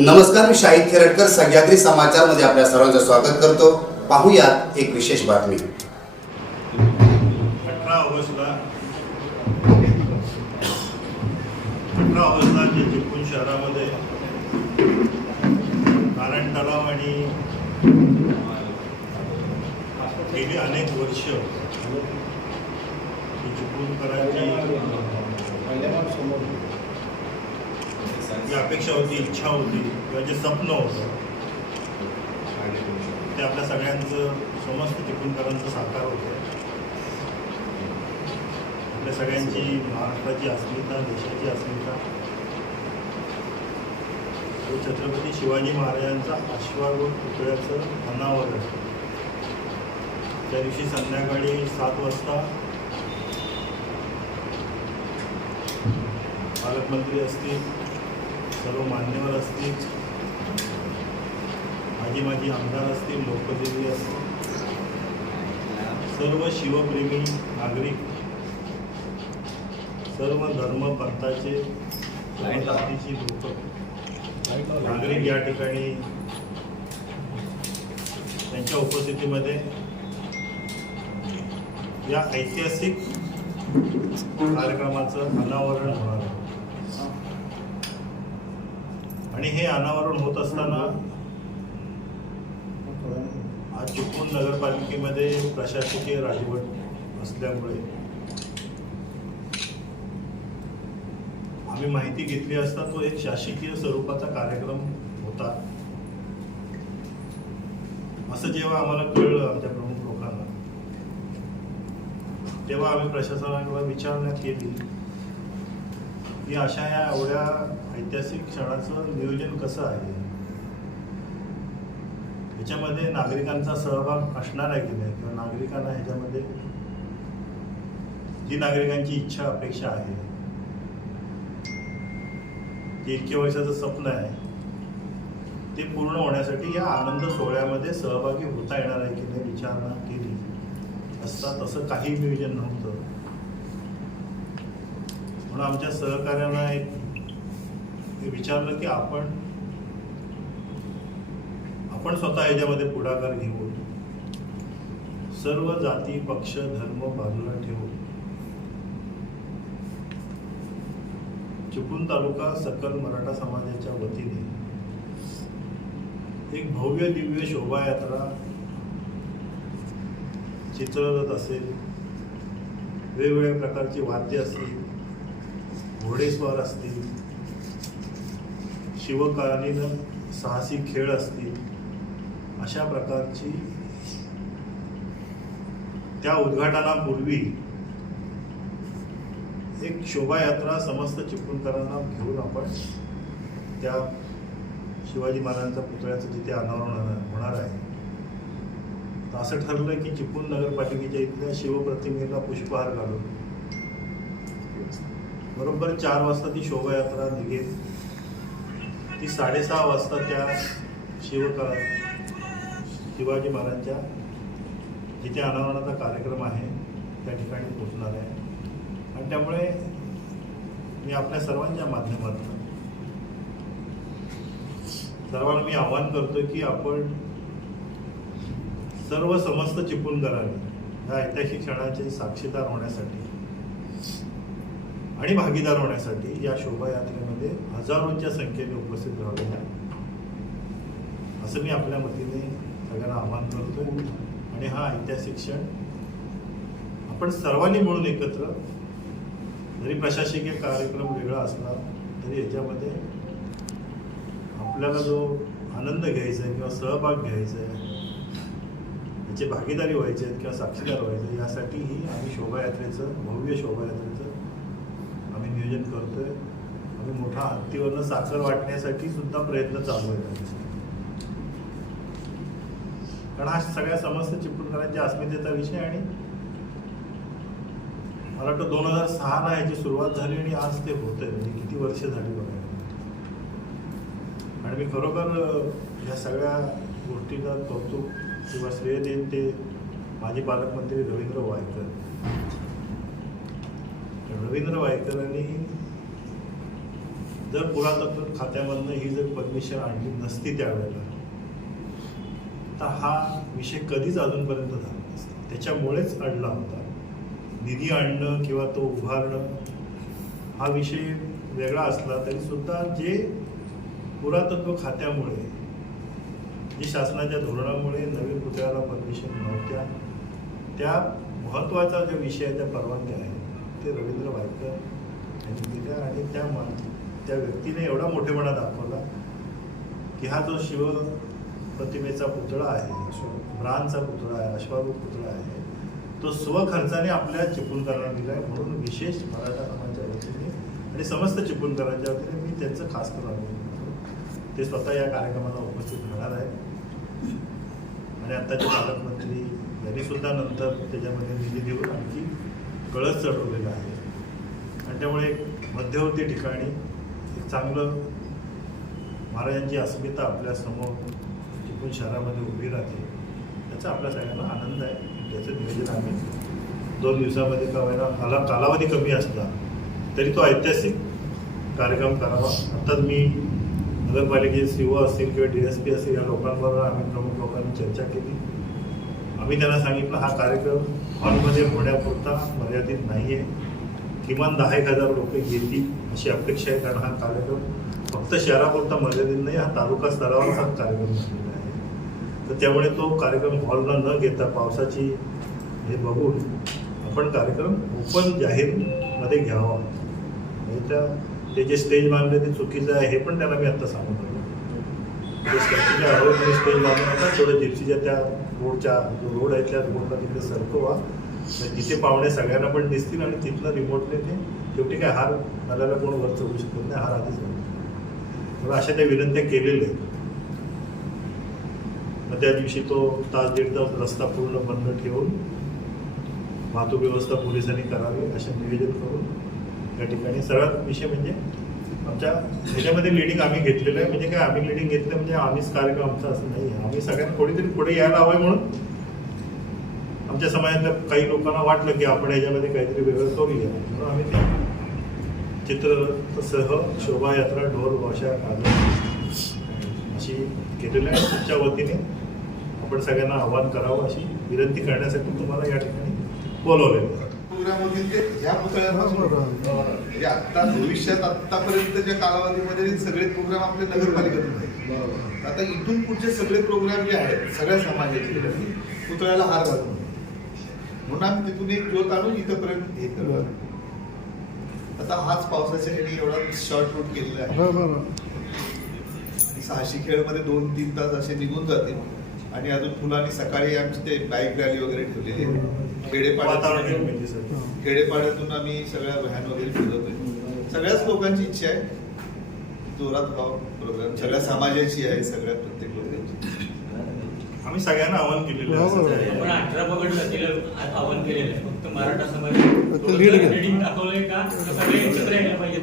नमस्कार मी शाहिद खेरटकर सह्याद्री समाचारमध्ये आपल्या सर्वांचं स्वागत करतो. पाहूयात एक विशेष बातमी. अठरा ऑगस्टला अठरा ऑगस्टला चिपळूण शहरामध्ये नारायण तलाव आणि गेली अनेक वर्ष चिपळूणकरांची जी अपेक्षा होती इच्छा होती किंवा जे स्वप्न होतं ते आपल्या सगळ्यांचं समस्त टिपूनकरांचं साकार होतं. आपल्या सगळ्यांची महाराष्ट्राची अस्मिता देशाची अस्मिता. हे छत्रपती शिवाजी महाराजांचा अश्वारूढ पुतळ्याचं अनावरण. त्या दिवशी संध्याकाळी सात वाजता पालकमंत्री असतील सर्व मान्यवर असतील. माझी माझी आमदार असतील लोकप्रतिनिधी असतील. सर्व शिवप्रेमी नागरिक सर्व धर्म पंथाचे जातीची लोक नागरिक या ठिकाणी त्यांच्या उपस्थितीमध्ये या ऐतिहासिक कार्यक्रमाचं अनावरण होणार आहे. आणि हे अनावरण होत असताना आज चिपळूण नगरपालिकेमध्ये प्रशासकीय राजवट असल्यामुळे आम्ही माहिती घेतली असता तो एक शासकीय स्वरूपाचा कार्यक्रम होता. असं जेव्हा आम्हाला कळलं आमच्या प्रमुख लोकांना तेव्हा आम्ही प्रशासनाकडे विचारणा केली. की अशा या एवढ्या ऐतिहासिक क्षणाचं नियोजन कसं आहे? याच्यामध्ये नागरिकांचा सहभाग असणार आहे की नाही? किंवा नागरिकांना ह्याच्यामध्ये जी नागरिकांची इच्छा अपेक्षा आहे जे इतके वर्षाचं स्वप्न आहे ते पूर्ण होण्यासाठी या आनंद सोहळ्यामध्ये सहभागी होता येणार आहे की नाही? विचारणा केली. असता तसं काही नियोजन नव्हतं. म्हणून आमच्या सहकार्यांना एक विचारलं की आपण आपण स्वतः याच्यामध्ये पुढाकार घेऊन सर्व जाती पक्ष धर्म बाजूला ठेवून चिपळूण तालुका सकल मराठा समाजाच्या वतीने एक भव्य दिव्य शोभायात्रा चित्ररथ असेल वेगवेगळ्या प्रकारची वाद्य असतील घोडेस्वार असतील शिवकालीन साहसी खेळ असतील अशा प्रकारची त्या उद्घाटनापूर्वी एक शोभायात्रा समस्त चिपळूणकरांना घेऊन आपण त्या शिवाजी महाराजांच्या पुतळ्याचं जिथे अनावरण होणार- होणार आहे. तर असं ठरलं की चिपळूण नगरपालिकेच्या इथल्या शिवप्रतिमेला पुष्पहार घालून बरोबर चार वाजता ती शोभायात्रा निघेल. ती साडेसहा वाजता त्या शिवका शिवाजी महाराजांच्या जिथे अनावरणाचा कार्यक्रम आहे त्या ठिकाणी पोचणार आहे. आणि त्यामुळे मी आपल्या सर्वांच्या माध्यमातून सर्वांना मी आवाहन करतो की आपण सर्व समस्त चिपून करावे या ऐतिहासिक क्षणाचे साक्षीदार होण्यासाठी. आणि भागीदार होण्यासाठी या शोभायात्रेमध्ये हजारोंच्या संख्येने उपस्थित राहावे असं मी आपल्या वतीने सगळ्यांना आवाहन करतोय. आणि हा ऐतिहासिक क्षण आपण सर्वांनी मिळून एकत्र जरी प्रशासकीय कार्यक्रम वेगळा असला तरी याच्यामध्ये आपल्याला जो आनंद घ्यायचा आहे किंवा सहभाग घ्यायचा आहे याची भागीदारी व्हायचे आहेत किंवा साक्षीदार व्हायचे यासाठीही आम्ही शोभायात्रेचं भव्य शोभायात्रेचं आम्ही नियोजन करतोय. आम्ही मोठा हत्तीवरनं साखर वाटण्यासाठी सुद्धा प्रयत्न चालू आहे. कारण हा सगळ्या समस्या चिपळूणकरांच्या अस्मितेचा विषय आणि मला वाटतं दोन हजार सहाला याची सुरुवात झाली आणि आज ते होतंय. म्हणजे किती वर्ष झाली बघायला. आणि मी खरोखर ह्या या सगळ्या गोष्टीचा कौतुक किंवा श्रेय देईन ते माजी पालकमंत्री रवींद्र वायकर. रवींद्र वायकरांनी जर पुरातत्व खात्यामधनं ही जर परमिशन आणली नसती त्यावेळेला तर हा विषय कधीच अजूनपर्यंत झाला नसता. त्याच्यामुळेच अडला होता. निधी आणणं किंवा तो उभारणं हा विषय वेगळा असला तरी सुद्धा जे पुरातत्व खात्यामुळे जे शासनाच्या धोरणामुळे नवीन पुतळ्याला परमिशन नव्हत्या त्या महत्त्वाचा जो विषय आहे त्या परवानग्या आहेत. ते रवींद्र वायकर यांनी दिलं आणि त्या मा त्या व्यक्तीने एवढा मोठेपणा दाखवला की हा जो शिव प्रतिमेचा पुतळा आहे ब्रांचा पुतळा आहे अश्वारूढ पुतळा आहे तो स्वखर्चाने आपल्या चिपळूणकरांना दिला आहे म्हणून विशेष मराठा समाजाच्या वतीने आणि समस्त चिपळूणकरांच्या वतीने मी त्यांचं खास करून ते स्वतः या कार्यक्रमाला उपस्थित राहणार आहे आणि आत्ताचे पालकमंत्री यांनी सुद्धा नंतर त्याच्यामध्ये निधी देऊन आणखी कळस चढवलेला आहे. आणि त्यामुळे मध्यवर्ती ठिकाणी एक चांगलं महाराजांची अस्मिता आपल्यासमोर चिपळूण शहरामध्ये उभी राहते. याचा आपल्या सगळ्यांना आनंद आहे. त्याचं नियोजन आम्ही दोन दिवसामध्ये का व्हायला मला कालावधी कमी असला तरी तो ऐतिहासिक कार्यक्रम करावा. आत्ताच मी नगरपालिकेचे सीओ असतील किंवा डी एस पी असतील या लोकांबरोबर आम्ही प्रमुख लोकांनी चर्चा केली. आम्ही त्यांना सांगितलं हा कार्यक्रम हॉलमध्ये होण्यापुरता मर्यादित नाही आहे किमान दहा एक हजार लोक येतील अशी अपेक्षा आहे कारण हा कार्यक्रम फक्त शहरापुरता मर्यादित नाही हा तालुका स्तरावर हा कार्यक्रम झालेला आहे. तर त्यामुळे तो कार्यक्रम हॉलला न घेता पावसाची हे बघून आपण कार्यक्रम ओपन जाहीरमध्ये घ्यावा. म्हणजे त्या ते जे स्टेज बांधले ते चुकीचं आहे हे पण त्यांना मी आत्ता सांगत. आलो स्टेज मानलं थोडं जिप्सीच्या त्या रोडच्या जो रोड आहे त्या रोडला तिकडे सरकवा. म्हणजे तिथे पाहुणे सगळ्यांना पण दिसतील आणि तिथलं रिमोटने ते शेवटी काय हार घालायला कोण वर चढू शकत नाही हार आधीच म्हणून तर अशा त्या विनंत्या केलेल्या आहेत. मग त्या दिवशी तो तास दीड तास रस्ता पूर्ण बंद ठेवून वाहतूक व्यवस्था पोलिसांनी करावी असे निवेदन करून या ठिकाणी सर्वात विषय म्हणजे आमच्या ह्याच्यामध्ये लिडिंग आम्ही घेतलेलं आहे. म्हणजे काय आम्ही लिडिंग घेतलं म्हणजे आम्हीच कार्यक्रम आमचा असं नाही आहे. आम्ही सगळ्यांना कोणीतरी पुढे यायला हवंय म्हणून आमच्या समाजातल्या काही लोकांना वाटलं की आपण ह्याच्यामध्ये काहीतरी वेगळं करूया म्हणून आम्ही ते चित्र सह शोभायात्रा ढोल भाषा अशी केलेली आहे तुमच्या वतीने. आपण सगळ्यांना आवाहन करावं अशी विनंती करण्यासाठी तुम्हाला या ठिकाणी बोलवलेलं प्रोग्राममधील ते ह्या पुतळ्यापासून म्हणजे आता भविष्यात आतापर्यंतच्या कालावधीमध्ये सगळे प्रोग्राम आपल्या नगरपालिकेतून आहेत. आता इथून पुढचे सगळे प्रोग्राम जे आहेत सगळ्या समाजाचे त्यांनी पुतळ्याला हार घालून. म्हणून आम्ही तिथून एक ज्योत आणून इथपर्यंत हे करतो आता हाच पावसाच्या ह्याने एवढा शॉर्ट रूट केलेला आहे. सहाशे खेळमध्ये दोन तीन तास असे निघून जातील. आणि अजून फुलांनी सकाळी आमची ते बाईक रॅली वगैरे ठेवलेली आहे. वातावरण खेडेपाड्यात निर्मिती सर खेडेपाड्यातून आम्ही सगळ्या व्हॅन वगैरे फिरवतोय सगळ्याच लोकांची इच्छा आहे. जोरात व्हावं प्रोग्राम सगळ्या समाजाची आहे सगळ्या प्रत्येक लोकांची. आम्ही सगळ्यांना आवाहन केलेलं आहे. अठरा पगड केलं आवाहन केलेलं आहे. फक्त मराठा समाज दाखवलंय का? सगळे एकत्र यायला पाहिजेत